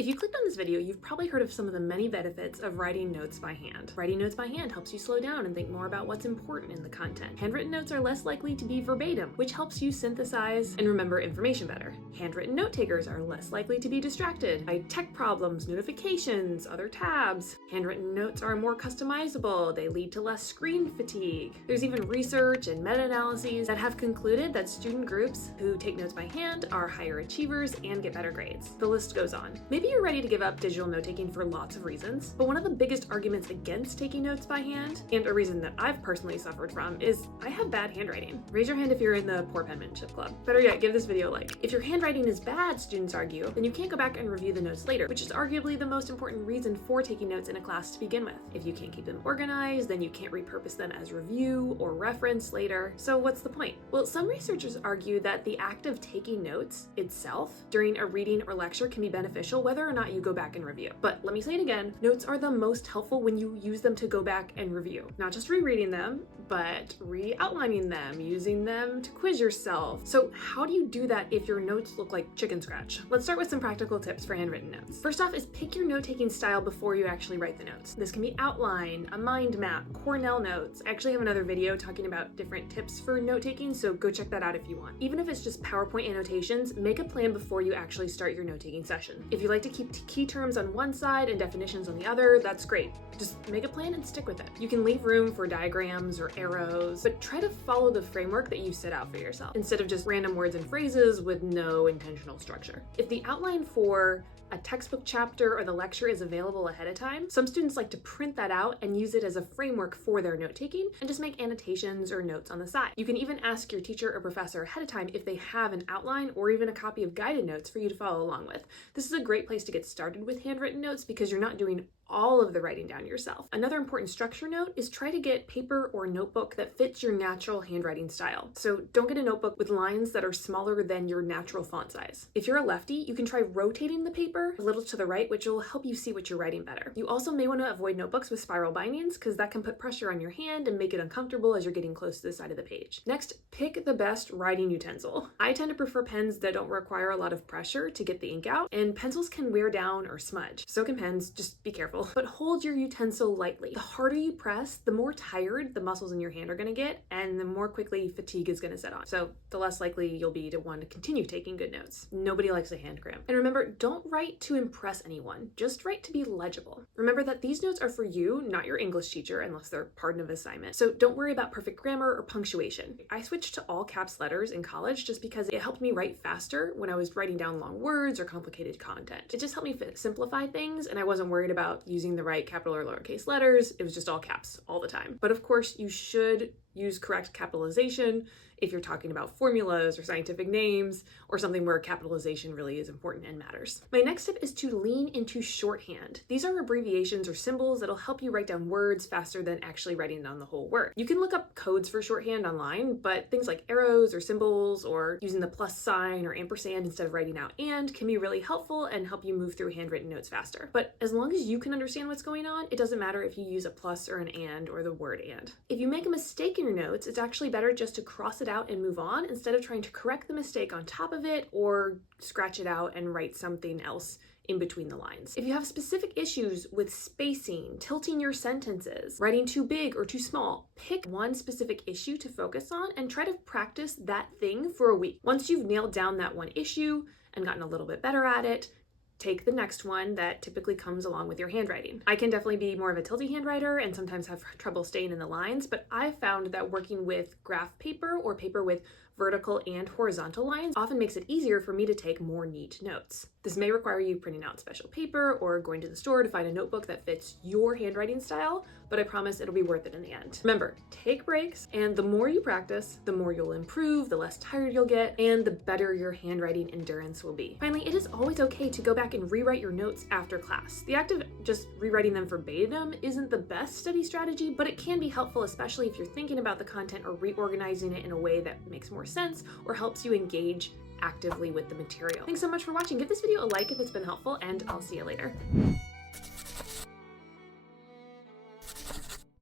If you clicked on this video, you've probably heard of some of the many benefits of writing notes by hand. Writing notes by hand helps you slow down and think more about what's important in the content. Handwritten notes are less likely to be verbatim, which helps you synthesize and remember information better. Handwritten note takers are less likely to be distracted by tech problems, notifications, other tabs. Handwritten notes are more customizable. They lead to less screen fatigue. There's even research and meta-analyses that have concluded that student groups who take notes by hand are higher achievers and get better grades. The list goes on. Maybe you're ready to give up digital note-taking for lots of reasons, but one of the biggest arguments against taking notes by hand, and a reason that I've personally suffered from, is I have bad handwriting. Raise your hand if you're in the poor penmanship club. Better yet, give this video a like. If your handwriting is bad, students argue, then you can't go back and review the notes later, which is arguably the most important reason for taking notes in a class to begin with. If you can't keep them organized, then you can't repurpose them as review or reference later. So what's the point? Well, some researchers argue that the act of taking notes itself during a reading or lecture can be beneficial whether or not you go back and review. But let me say it again, notes are the most helpful when you use them to go back and review. Not just rereading them, but re-outlining them, using them to quiz yourself. So how do you do that if your notes look like chicken scratch? Let's start with some practical tips for handwritten notes. First off is pick your note-taking style before you actually write the notes. This can be outline, a mind map, Cornell notes. I actually have another video talking about different tips for note-taking, so go check that out if you want. Even if it's just PowerPoint annotations, make a plan before you actually start your note-taking session. If you like to keep key terms on one side and definitions on the other, that's great. Just make a plan and stick with it. You can leave room for diagrams or arrows, but try to follow the framework that you set out for yourself, instead of just random words and phrases with no intentional structure. If the outline for a textbook chapter or the lecture is available ahead of time, some students like to print that out and use it as a framework for their note-taking and just make annotations or notes on the side. You can even ask your teacher or professor ahead of time if they have an outline or even a copy of guided notes for you to follow along with. This is a great place to get started with handwritten notes because you're not doing all of the writing down yourself. Another important structure note is try to get paper or notebook that fits your natural handwriting style. So don't get a notebook with lines that are smaller than your natural font size. If you're a lefty, you can try rotating the paper a little to the right, which will help you see what you're writing better. You also may want to avoid notebooks with spiral bindings because that can put pressure on your hand and make it uncomfortable as you're getting close to the side of the page. Next, pick the best writing utensil. I tend to prefer pens that don't require a lot of pressure to get the ink out, and pencils can wear down or smudge. So can pens, just be careful. But hold your utensil lightly. The harder you press, the more tired the muscles in your hand are going to get, and the more quickly fatigue is going to set on. So the less likely you'll be to want to continue taking good notes. Nobody likes a hand cramp. And remember, don't write to impress anyone. Just write to be legible. Remember that these notes are for you, not your English teacher, unless they're part of an assignment. So don't worry about perfect grammar or punctuation. I switched to all caps letters in college just because it helped me write faster when I was writing down long words or complicated content. It just helped me simplify things, and I wasn't worried about using the right capital or lowercase letters. It was just all caps all the time. But of course, you should use correct capitalization if you're talking about formulas or scientific names or something where capitalization really is important and matters. My next tip is to lean into shorthand. These are abbreviations or symbols that'll help you write down words faster than actually writing down the whole word. You can look up codes for shorthand online, but things like arrows or symbols or using the plus sign or ampersand instead of writing out and can be really helpful and help you move through handwritten notes faster. But as long as you can understand what's going on, it doesn't matter if you use a plus or an and or the word and. If you make a mistake in your notes, it's actually better just to cross it out and move on instead of trying to correct the mistake on top of it or scratch it out and write something else in between the lines. If you have specific issues with spacing, tilting your sentences, writing too big or too small, pick one specific issue to focus on and try to practice that thing for a week. Once you've nailed down that one issue and gotten a little bit better at it, take the next one that typically comes along with your handwriting. I can definitely be more of a tilty handwriter and sometimes have trouble staying in the lines, but I've found that working with graph paper or paper with vertical and horizontal lines often makes it easier for me to take more neat notes. This may require you printing out special paper or going to the store to find a notebook that fits your handwriting style, but I promise it'll be worth it in the end. Remember, take breaks, and the more you practice, the more you'll improve, the less tired you'll get, and the better your handwriting endurance will be. Finally, it is always okay to go back and rewrite your notes after class. The act of just rewriting them verbatim isn't the best study strategy, but it can be helpful, especially if you're thinking about the content or reorganizing it in a way that makes more sense or helps you engage actively with the material. Thanks so much for watching. Give this video a like if it's been helpful, and I'll see you later.